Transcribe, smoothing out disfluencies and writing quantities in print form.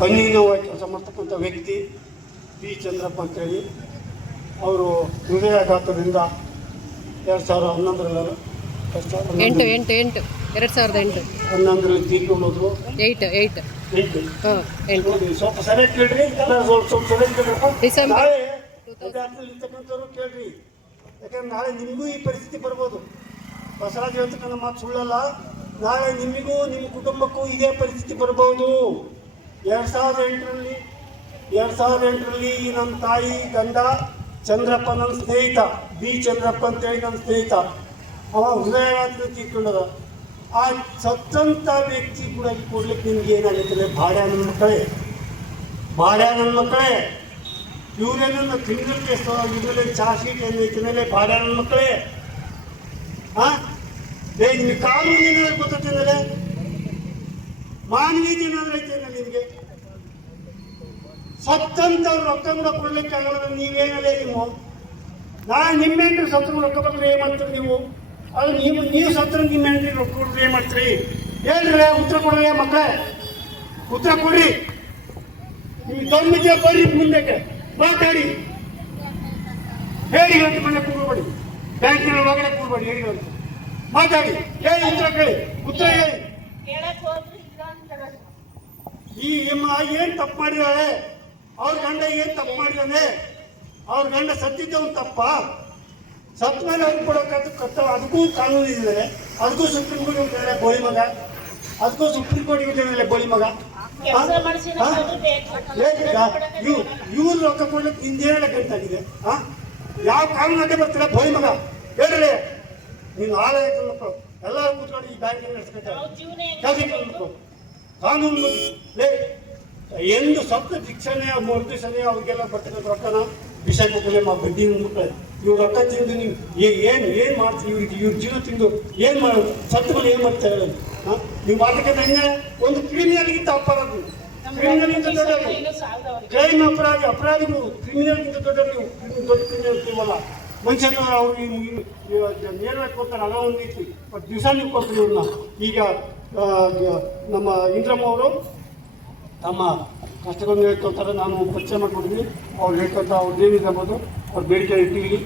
ಕಣ್ಣೀನವಾಗಿ ಕೆಲಸ ಮಾಡ್ತಕ್ಕಂಥ ವ್ಯಕ್ತಿ ಪಿ ಚಂದ್ರಪ್ಪ ಅಂತೇಳಿ. ಅವರು ಹೃದಯಾಘಾತದಿಂದ 2011ರಲ್ಲಿ 2011ರಲ್ಲಿ ತೀರ್ಕೊಂಡೋದ್ರು. ಸ್ವಲ್ಪ ಸರಿಯಾಗಿ ಕೇಳ್ರಿ, ಸ್ವಲ್ಪ ಸರಿಯಾಗಿ ಕೇಳ್ರಪ್ಪ. ನಾಳೆ ಇರ್ತಕ್ಕಂಥವ್ರು ಕೇಳ್ರಿ, ಯಾಕಂದ್ರೆ ನಾಳೆ ನಿಮಗೂ ಈ ಪರಿಸ್ಥಿತಿ ಬರ್ಬೋದು. ಬಸವರಾಜ್ ಹೇಳ್ತಕ್ಕಂಥ ಮಾತು ಸುಳ್ಳಲ್ಲ. ನಾಳೆ ನಿಮಗೂ ನಿಮ್ಮ ಕುಟುಂಬಕ್ಕೂ ಇದೇ ಪರಿಸ್ಥಿತಿ ಬರ್ಬೋದು. 2008ರಲ್ಲಿ ನನ್ನ ತಾಯಿ ಗಂಡ ಚಂದ್ರಪ್ಪ, ನನ್ನ ಸ್ನೇಹಿತ ಬಿ ಚಂದ್ರಪ್ಪ ಅಂತೇಳಿ ನನ್ನ ಸ್ನೇಹಿತ, ಅವ ಹೃದಯಾಘಾತದಿಂದ ತೀರ್ಕೊಂಡದ. ಆ ಸತ್ತಂಥ ವ್ಯಕ್ತಿ ಕೂಡ ಕೊಡ್ಲಿಕ್ಕೆ ನಿಮ್ಗೆ ಏನಾಗುತ್ತದೆ? ಭಾಡ್ಯ ನನ್ನ ಮಕ್ಕಳೇ, ಇವರೇನನ್ನ ತಿಂಗಳಿಗೆ ಇದರಲ್ಲಿ ಚಾರ್ಜ್ ಶೀಟ್ ಏನೈತಿನಲ್ಲಿ ಭಾಡ್ಯ ನನ್ನ ಮಕ್ಕಳೇ. ನಿಮಗೆ ಕಾನೂನು ಏನಾದ್ರು ಗೊತ್ತಿದೆ, ಮಾನವೀಯತೆ ಏನಾದ್ರು ಐತೆ ನಿಮಗೆ? ಸತ್ತಂತ ರೊಕ್ಕ ಕೂಡ ಕೊಡ್ಲಿಕ್ಕೆ ಆಗಲ್ಲ. ನೀವೇನಲ್ಲ ನೀವು ನಾಳೆ ನಿಮ್ಮ ಹೆಂಡ್ರಿ ಸತ್ರ ರೊಕ್ಕ ಬಂದ್ರೆ ಏನ್ ಮಾಡ್ತೀರಿ ನೀವು? ಅದು ನೀವು ಸತ್ರ ನಿಮ್ಮ ಹೆಂಡ್ರಿ ರೊಕ್ಕ ಕೊಡ್ರಿ ಏನ್ ಮಾಡ್ತೀರಿ? ಹೇಳ್ರಿ, ಉತ್ತರ ಕೊಡ್ರಿ ಮಕ್ಕಳೇ, ಉತ್ತರ ಕೊಡ್ರಿ. ನೀವು ದೊಡ್ಡ ಬರ್ರಿ, ಮುಂದಕ್ಕೆ ಮಾತಾಡಿ. ಹೇಳಿ ಅಂತ ಮನೆ ಕೂಡಬೇಡಿ, ಬ್ಯಾಂಕಿನ ಒಳಗಡೆ ಕೂಡಬೇಡಿ, ಹೇಳಿ ಅಂತ ಮಾತಾಡಿ. ಹೇಳಿ, ಉತ್ತರ ಕೇಳಿ, ಉತ್ತರ ಹೇಳಿ. ಈ ಏನ್ ತಪ್ಪು ಮಾಡಿದಾಳೆ? ಅವ್ರ ಗಂಡ ಏನ್ ತಪ್ಪು ಮಾಡಿದಾನೆ? ಅವ್ರ ಗಂಡ ಸತ್ತಿದ್ದವನು ತಪ್ಪ? ಸತ್ತ ಮೇಲೆ ಅವ್ರು ಕೊಡೋಕ್ಕಾದ ಕರ್ತವ್ಯ, ಅದಕ್ಕೂ ಕಾನೂನು ಇದೆ, ಅದಕ್ಕೂ ಸುಪ್ರೀಂ ಕೋರ್ಟ್ ಇರ್ತಾರೆ ಬೋಳಿ ಮಗ, ಅದಕ್ಕೂ ಸುಪ್ರೀಂ ಕೋರ್ಟ್ ಇರ್ತಾರೆ ಬೋಳಿ ಮಗ. ಇವ್ರು ರೊಕ್ಕ ಕೊಡ್ಲಿಕ್ಕೆ ನಿಂದೇನ ಗಂಟಾಗಿದೆ? ಯಾವ ಕಾನೂನು ಅಡ್ಡೆ ಬರ್ತೀರ ಬೋಳಿ ಮಗ? ಹೇಳ್ರಿ, ನೀನು ಆಲಯ ಮಕ್ಕಳು ಎಲ್ಲರೂ ಕೂತ್ಕೊಂಡು ಈ ಬ್ಯಾಂಕಿಂಗ್ ನಡೆಸ್ಕೊತಾರೆ. ಕಾನೂನು ಎಂದು ಸಪ್ತ ಶಿಕ್ಷಣ ಮೂರ್ತಿಸನೆ ಅವ್ರಿಗೆಲ್ಲ ಬರ್ತಕ್ಕಂಥ ರೊಕ್ಕನ ವಿಷಯಕ್ಕೆ ಬಡ್ಡಿ ಮಕ್ಕಳು ಇವ್ರು ರೊಕ್ಕ ತಿಂದು ನೀವು ಏನು ಮಾಡ್ತೀವಿ? ಇವ್ರ ಜೀವ ತಿಂದು ಏನು ಮಾಡೋದು? ಸತ್ತ ಮೇಲೆ ಏನು ಮಾಡ್ತಾ ಹೇಳೋದು? ನೀವು ಮಾಡ್ತಕ್ಕಂಥ ಒಂದು ಕ್ರಿಮಿನಲ್ಗಿಂತ ಅಪರಾಧ, ಕ್ರಿಮಿನಲ್ಗಿಂತ ದೊಡ್ಡ ಕ್ರೈಮ್ ಅಪರಾಧಿಗಳು ಕ್ರಿಮಿನಲ್ಗಿಂತ ದೊಡ್ಡ ನೀವು ದೊಡ್ಡ ಕ್ರಿಮಿನಲ್ ಇರ್ತೀವಲ್ಲ ಮನುಷ್ಯ ಅವ್ರಿಗೆ ನೇರವಾಗಿ ಕೊಡ್ತಾರೆ. ಅದ ಒಂದು ರೀತಿ ದಿವಸ ನೀವು ಕೊಡ್ತೀವಿ ಇವ್ರನ್ನ. ಈಗ ನಮ್ಮ ಇಂದ್ರಮ್ಮ ಅವರು ತಮ್ಮ ಕಷ್ಟಗಳನ್ನು ಹೇಳ್ಕೊತಾರೆ, ನಾನು ಪರಿಚಯ ಮಾಡ್ಕೊಡ್ತೀನಿ. ಅವ್ರು ಹೇಳ್ಕೊತ ಅವ್ರು ಏನಿರ್ಬೋದು ಅವ್ರ ಬೇಡಿಕೆ ಇಟ್ಟಿವಿ.